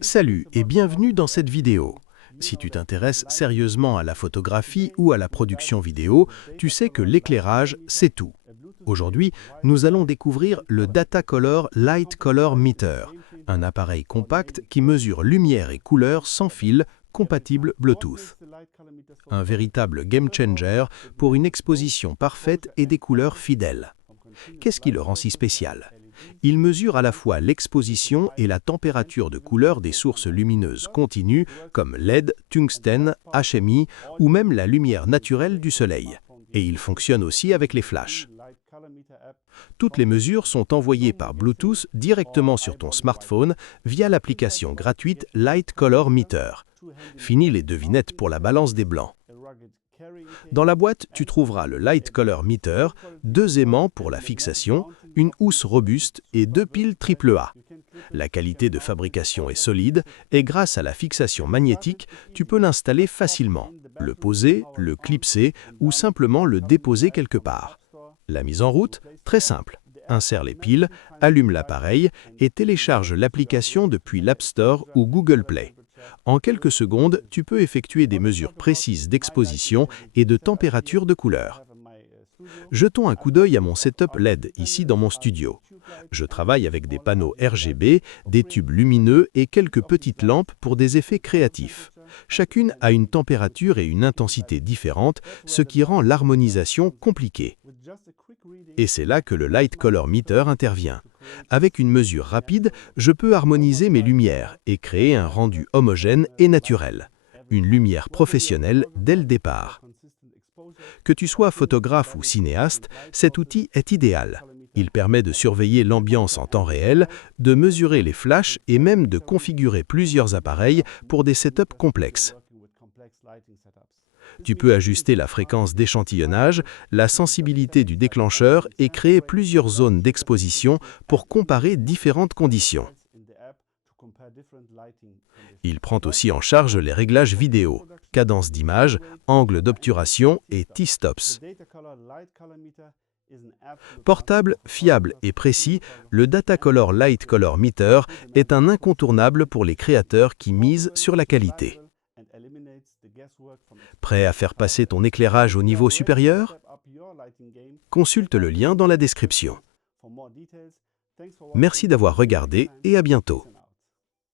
Salut et bienvenue dans cette vidéo. Si tu t'intéresses sérieusement à la photographie ou à la production vidéo, tu sais que l'éclairage, c'est tout. Aujourd'hui, nous allons découvrir le Datacolor Light Color Meter, un appareil compact qui mesure lumière et couleur sans fil, compatible Bluetooth. Un véritable game changer pour une exposition parfaite et des couleurs fidèles. Qu'est-ce qui le rend si spécial ? Il mesure à la fois l'exposition et la température de couleur des sources lumineuses continues comme LED, tungstène, HMI ou même la lumière naturelle du soleil. Et il fonctionne aussi avec les flashs. Toutes les mesures sont envoyées par Bluetooth directement sur ton smartphone via l'application gratuite Light Color Meter. Fini les devinettes pour la balance des blancs. Dans la boîte, tu trouveras le Light Color Meter, 2 aimants pour la fixation, une housse robuste et 2 piles AAA. La qualité de fabrication est solide et grâce à la fixation magnétique, tu peux l'installer facilement, le poser, le clipser ou simplement le déposer quelque part. La mise en route, très simple. Insère les piles, allume l'appareil et télécharge l'application depuis l'App Store ou Google Play. En quelques secondes, tu peux effectuer des mesures précises d'exposition et de température de couleur. Jetons un coup d'œil à mon setup LED ici dans mon studio. Je travaille avec des panneaux RGB, des tubes lumineux et quelques petites lampes pour des effets créatifs. Chacune a une température et une intensité différentes, ce qui rend l'harmonisation compliquée. Et c'est là que le Light Color Meter intervient. Avec une mesure rapide, je peux harmoniser mes lumières et créer un rendu homogène et naturel. Une lumière professionnelle dès le départ. Que tu sois photographe ou cinéaste, cet outil est idéal. Il permet de surveiller l'ambiance en temps réel, de mesurer les flashs et même de configurer plusieurs appareils pour des setups complexes. Tu peux ajuster la fréquence d'échantillonnage, la sensibilité du déclencheur et créer plusieurs zones d'exposition pour comparer différentes conditions. Il prend aussi en charge les réglages vidéo, cadence d'image, angle d'obturation et T-stops. Portable, fiable et précis, le Datacolor Light Color Meter est un incontournable pour les créateurs qui misent sur la qualité. Prêt à faire passer ton éclairage au niveau supérieur ? Consulte le lien dans la description. Merci d'avoir regardé et à bientôt.